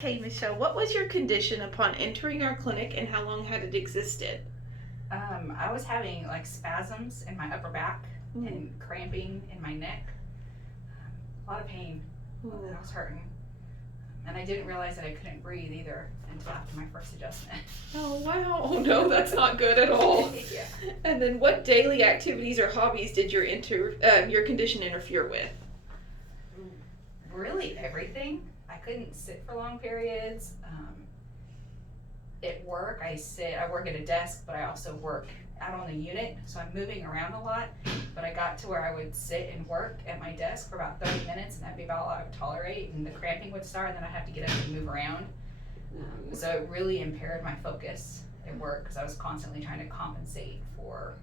Hey Michelle, what was your condition upon entering our clinic and how long had it existed? I was having like spasms in my upper back and cramping in my neck. A lot of pain. Ooh. I was hurting. And I didn't realize that I couldn't breathe either until after my first adjustment. Oh wow, oh no, that's not good at all. Yeah. And then what daily activities or hobbies did your condition interfere with? Really everything. I couldn't sit for long periods. At work, I work at a desk, but I also work out on the unit, so I'm moving around a lot. But I got to where I would sit and work at my desk for about 30 minutes, and that'd be about all I would tolerate, and the cramping would start, and then I'd have to get up and move around. So it really impaired my focus at work because I was constantly trying to compensate for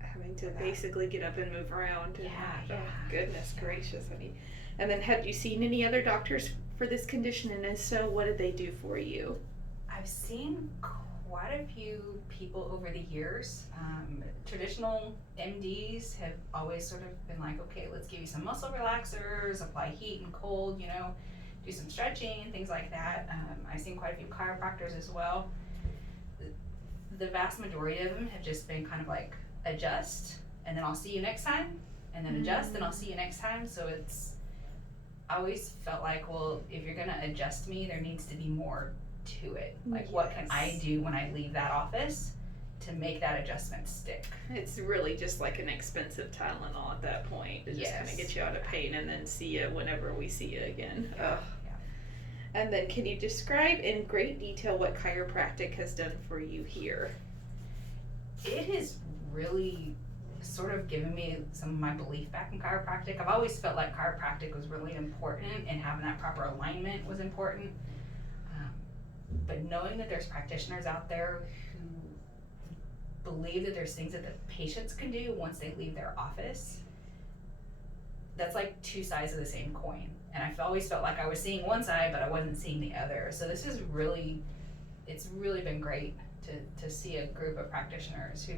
Having to basically get up and move around. Yeah. Oh, goodness gracious, honey. And then had you seen any other doctors for this condition, and if so, what did they do for you? I've seen quite a few people over the years. Traditional MDs have always sort of been like, okay, let's give you some muscle relaxers, apply heat and cold, do some stretching, things like that. I've seen quite a few chiropractors as well. The vast majority of them have just been kind of like adjust, and then I'll see you next time, and then adjust, and I'll see you next time. So I always felt like, well, if you're gonna adjust me, there needs to be more to it. Like, what can I do when I leave that office to make that adjustment stick? It's really just like an expensive Tylenol at that point to just kind of get you out of pain and then see you whenever we see you again. Yeah. And then can you describe in great detail what chiropractic has done for you here? It has really sort of given me some of my belief back in chiropractic. I've always felt like chiropractic was really important, and having that proper alignment was important. But knowing that there's practitioners out there who believe that there's things that the patients can do once they leave their office, that's like two sides of the same coin. And I've always felt like I was seeing one side, but I wasn't seeing the other. So it's really been great to see a group of practitioners who,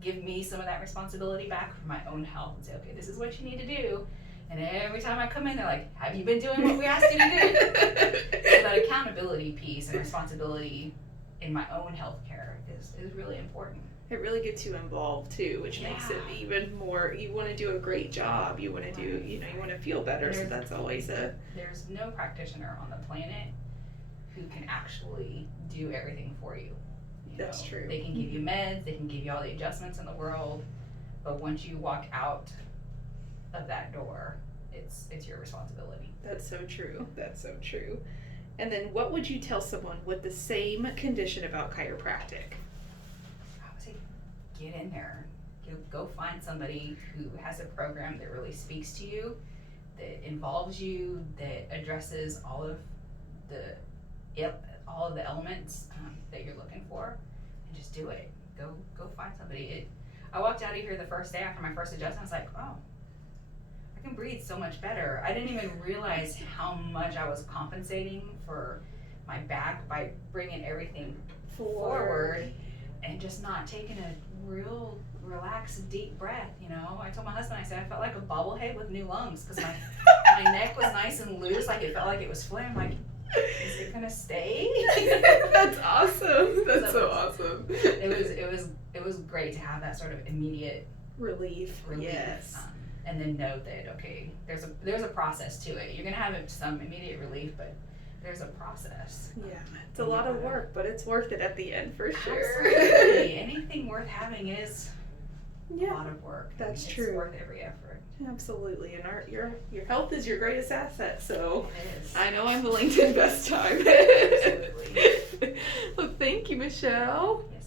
give me some of that responsibility back for my own health and say, okay, this is what you need to do. And every time I come in, they're like, have you been doing what we asked you to do? So that accountability piece and responsibility in my own healthcare is really important. It really gets you involved too, which makes it even more, you want to do a great job, you want to do, you want to feel better, so that's always There's no practitioner on the planet who can actually do everything for you. That's true. They can give you meds, they can give you all the adjustments in the world, but once you walk out of that door, it's your responsibility. That's so true. That's so true. And then what would you tell someone with the same condition about chiropractic? I would say get in there. Go find somebody who has a program that really speaks to you, that involves you, that addresses all of the elements that you're looking for, and just do it. Go find somebody. I walked out of here the first day after my first adjustment. I was like, oh, I can breathe so much better. I didn't even realize how much I was compensating for my back by bringing everything forward and just not taking a real relaxed, deep breath. I told my husband, I said, I felt like a bobblehead with new lungs because my neck was nice and loose, like it felt like it was flaring. I'm like, is it gonna stay? That's awesome. That's so awesome. It was great to have that sort of immediate relief. Yes. And then know that, okay, there's a process to it. You're gonna have some immediate relief, but there's a process. Yeah, it's a lot of work, but it's worth it at the end for sure. Absolutely. Anything worth having is a lot of work. That's true. It's worth every effort. Absolutely, and your health is your greatest asset, so it is. I know I'm willing to invest time. Absolutely. Well, thank you, Michelle. Yeah.